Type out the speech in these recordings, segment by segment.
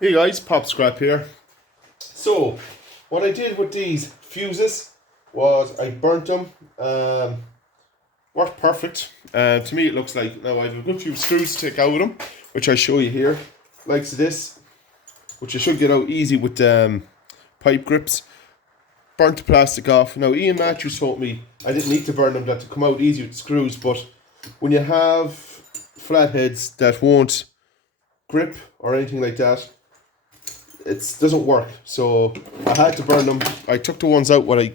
Hey guys, Pop Scrap here. So, what I did with these fuses was I burnt them. Worked perfect. To me, it looks like now I have a good few screws to take out of them, which I show you here. Likes this, which I should get out easy with pipe grips. Burnt the plastic off. Now, Ian Matthews told me I didn't need to burn them; that to come out easy with the screws. But when you have flatheads that won't grip or anything like that, it doesn't work. So I had to burn them. I took the ones out what how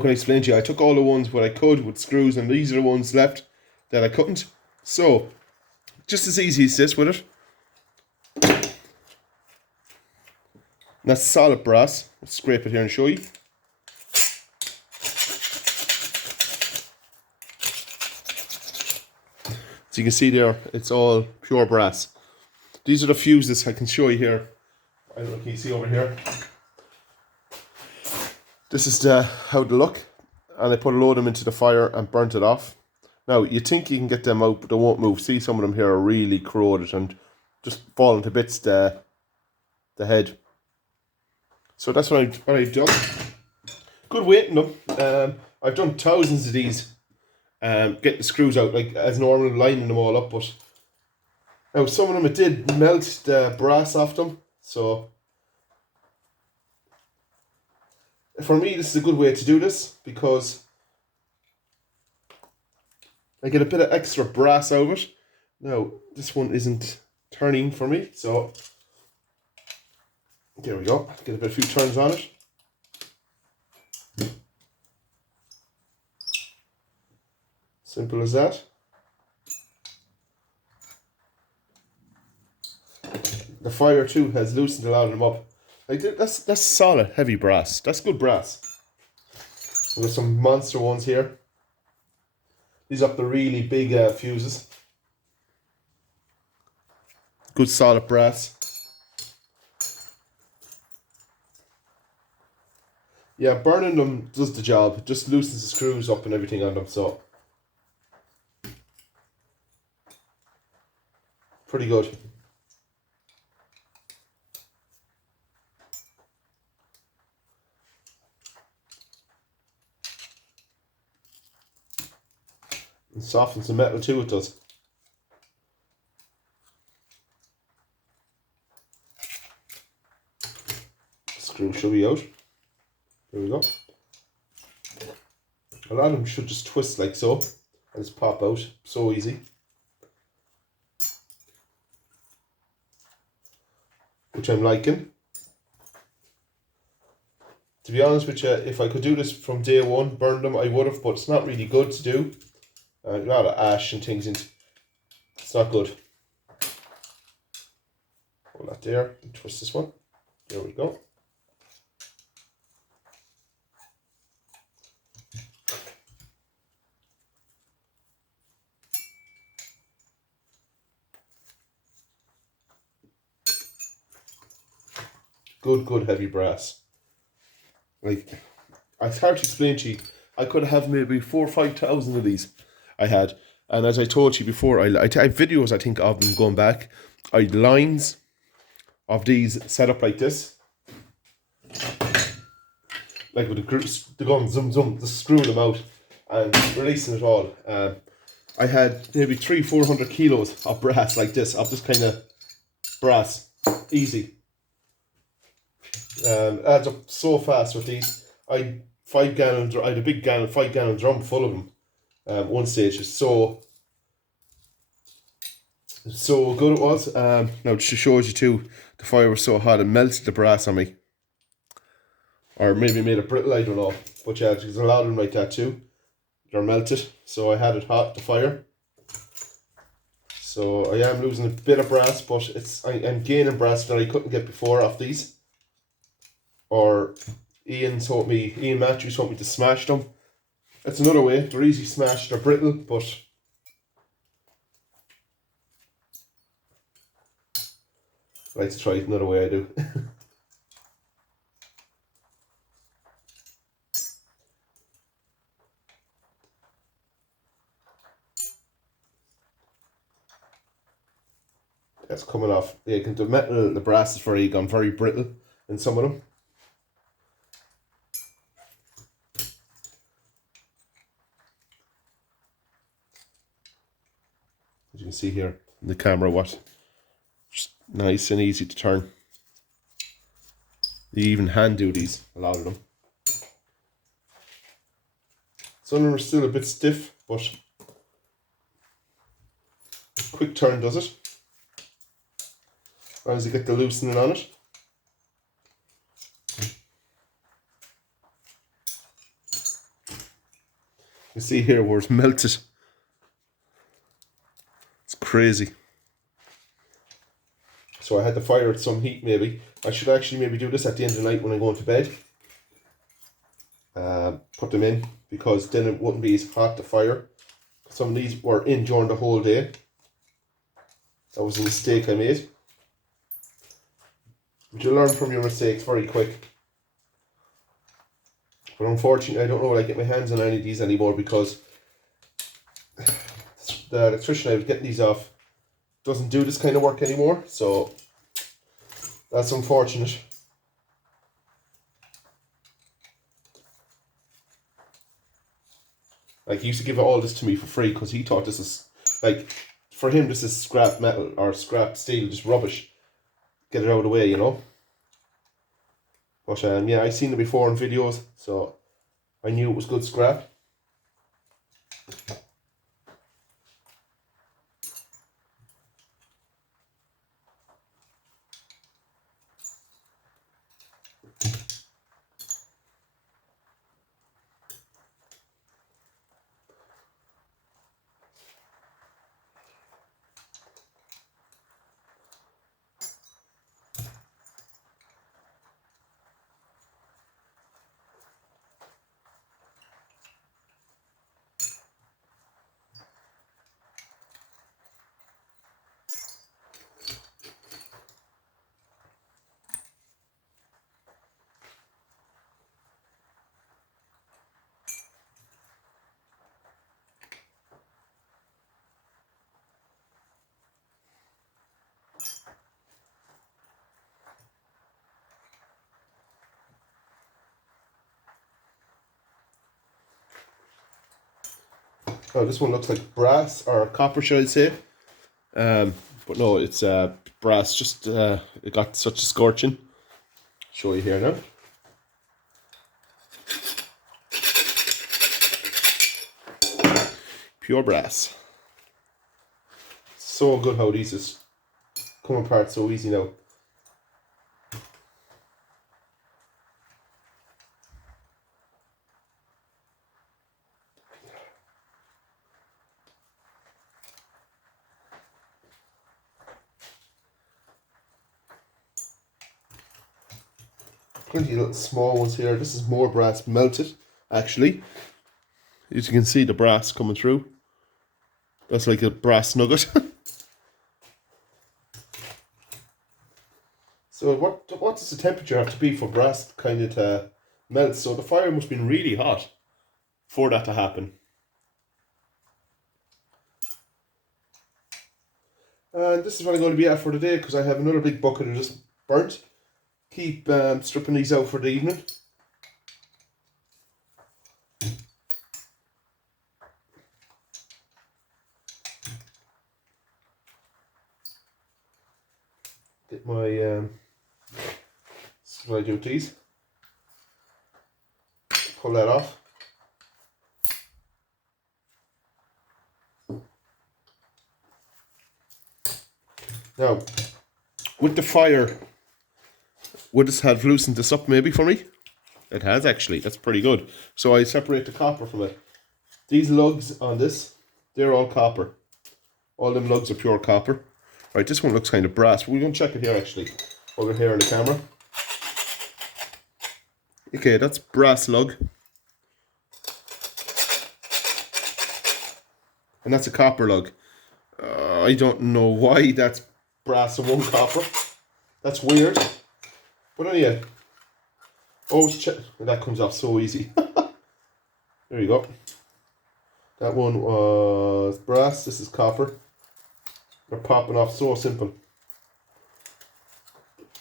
can I explain to you? I took all the ones what I could with screws, and these are the ones left that I couldn't. So just as easy as this with it. And that's solid brass. Let's scrape it here and show you. So you can see there, it's all pure brass. These are the fuses I can show you here. I don't know, can you see over here? This is how they look. And I put a load of them into the fire and burnt it off. Now, you think you can get them out, but they won't move. See, some of them here are really corroded and just falling to bits, the head. So that's what I've done. Good weight in them. I've done thousands of these. Getting the screws out like as normal, lining them all up. But now some of them, it did melt the brass off them. So for me, this is a good way to do this because I get a bit of extra brass out of it. Now, this one isn't turning for me, so there we go. Get a few turns on it. Simple as that. The fire too has loosened a lot of them up. Like that's solid, heavy brass. That's good brass. There's some monster ones here. These are the really big fuses. Good solid brass. Yeah, burning them does the job. It just loosens the screws up and everything on them, so pretty good. And softens the metal too, it does. Screw should be out. There we go. A lot of them should just twist like so and just pop out. So easy. Which I'm liking. To be honest with you, if I could do this from day one, burn them, I would have, but it's not really good to do. A lot of ash and things in. It's not good. Hold that there. Twist this one. There we go. Good heavy brass. Like, it's hard to explain to you. I could have maybe 4 or 5 thousand of these. I had, and as I told you before, I have videos I think of them going back. I had lines of these set up like this, like with the gun, zoom zoom, just screwing them out and releasing it all. I had maybe 300-400 kilos of brass like this, of this kind of brass, easy. Adds up so fast with these. I had 5 gallon. I had a big gallon, 5 gallon drum full of them. One stage is so good it was. Now it just shows you too. The fire was so hot it melted the brass on me, or maybe made it brittle. I don't know. But yeah, there's a lot of them like that too. They're melted. So I had it hot the fire. So I am losing a bit of brass, but I'm gaining brass that I couldn't get before off these. Or Ian Matthews told me to smash them. That's another way. They're easy smashed, they're brittle, but I like to try it another way I do. That's coming off. Yeah, the metal, the brass is gone very brittle in some of them. As you can see here in the camera, just nice and easy to turn. You even hand do these, a lot of them. Some of them are still a bit stiff, but quick turn does it. As long as you get the loosening on it. You see here where it's melted. It's crazy. So I had to fire at some heat maybe. I should actually maybe do this at the end of the night when I go to bed. Put them in, because then it wouldn't be as hot to fire. Some of these were in during the whole day. That was a mistake I made. But you learn from your mistakes very quick. But unfortunately, I don't know when I get my hands on any of these anymore, because the electrician I was getting these off doesn't do this kind of work anymore. So that's unfortunate. Like, he used to give all this to me for free because he thought this is, like, for him this is scrap metal or scrap steel, just rubbish. Get it out of the way, you know. But yeah, I seen it before in videos, so I knew it was good scrap. Oh, this one looks like brass or copper, should I say? But no, it's brass. Just it got such a scorching. Show you here now. Pure brass. So good how these just come apart so easy now. Plenty of little small ones here. This is more brass melted, actually. As you can see, the brass coming through. That's like a brass nugget. So what does the temperature have to be for brass kind of to melt? So the fire must have been really hot for that to happen. And this is what I'm going to be at for today, because I have another big bucket of just burnt. Keep stripping these out for the evening. Get my, this is what I do with these. Pull that off. Now, with the fire, would this have loosened this up maybe for me? It has actually, that's pretty good. So I separate the copper from it. These lugs on this, they're all copper. All them lugs are pure copper. Right, this one looks kind of brass. We're going to check it here actually, over here on the camera. Okay, that's brass lug. And that's a copper lug. I don't know why that's brass and one copper. That's weird. But anyway, always check. That comes off so easy. There you go. That one was brass. This is copper. They're popping off so simple.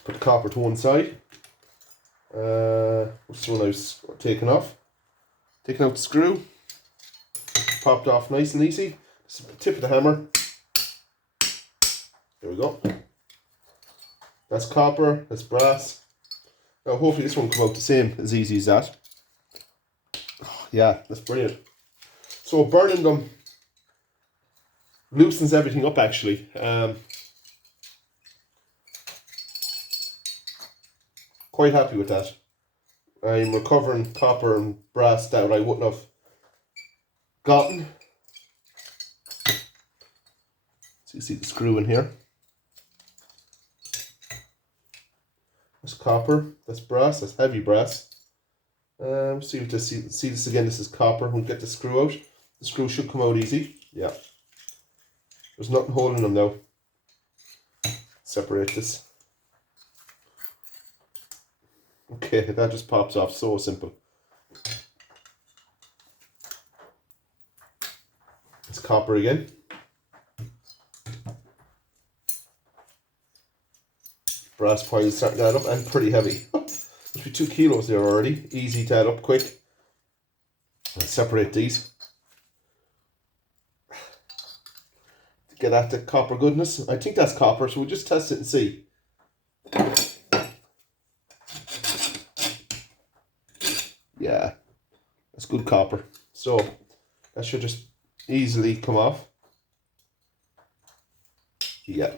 put the copper to one side. What's the one I was taking off? Taking out the screw. Popped off nice and easy. Just the tip of the hammer. There we go. That's copper, that's brass. Now hopefully this one will come out the same, as easy as that. Oh, yeah, that's brilliant. So burning them loosens everything up actually. Quite happy with that. I'm recovering copper and brass that I wouldn't have gotten. So you see the screw in here. That's copper, that's brass, that's heavy brass. See this again, this is copper. We'll get the screw out. The screw should come out easy. Yeah. There's nothing holding them now. Separate this. Okay, that just pops off, so simple. It's copper again. Brass pile starting to add up and pretty heavy. Must be 2 kilos there already. Easy to add up quick. I'll separate these. To get at the copper goodness. I think that's copper, so we'll just test it and see. Yeah, that's good copper. So that should just easily come off. Yeah.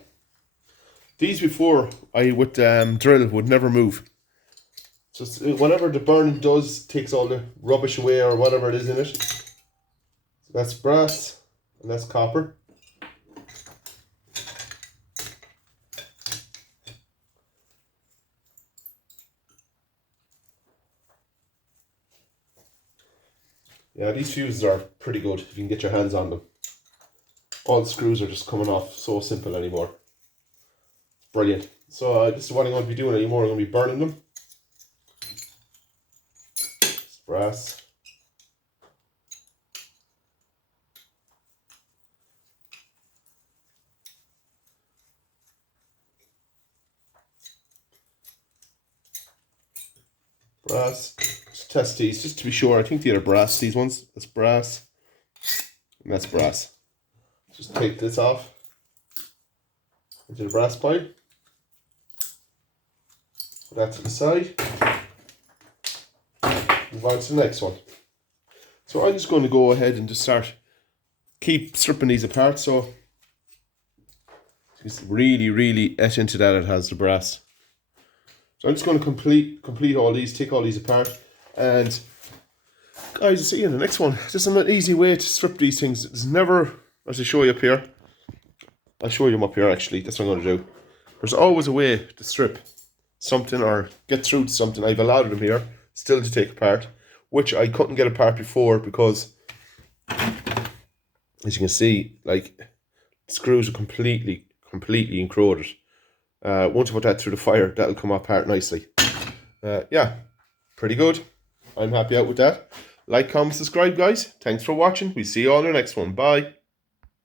These before I would drill would never move. So whatever the burning does takes all the rubbish away or whatever it is in it. So that's brass and that's copper. Yeah, these fuses are pretty good if you can get your hands on them. All the screws are just coming off so simple anymore. It's brilliant. So this is what I'm going to be doing anymore. I'm going to be burning them. It's brass. Brass. Just test these just to be sure. I think these are brass, these ones. That's brass. And that's brass. Just take this off into the brass pipe. Put that to the side. Move on to the next one. So I'm just going to go ahead and just keep stripping these apart. So it's really etched into that. It has the brass. So I'm just going to complete all these, take all these apart, and guys, see you in the next one. Just an easy way to strip these things. It's never, as I show you up here, I'll show you them up here actually, that's what I'm going to do. There's always a way to strip something or get through to something. I have a lot of them here, still to take apart, which I couldn't get apart before because, as you can see, like, screws are completely encruded. Once you put that through the fire, that'll come apart nicely. Yeah, pretty good. I'm happy out with that. Like, comment, subscribe, guys. Thanks for watching. We'll see you all in the next one. Bye.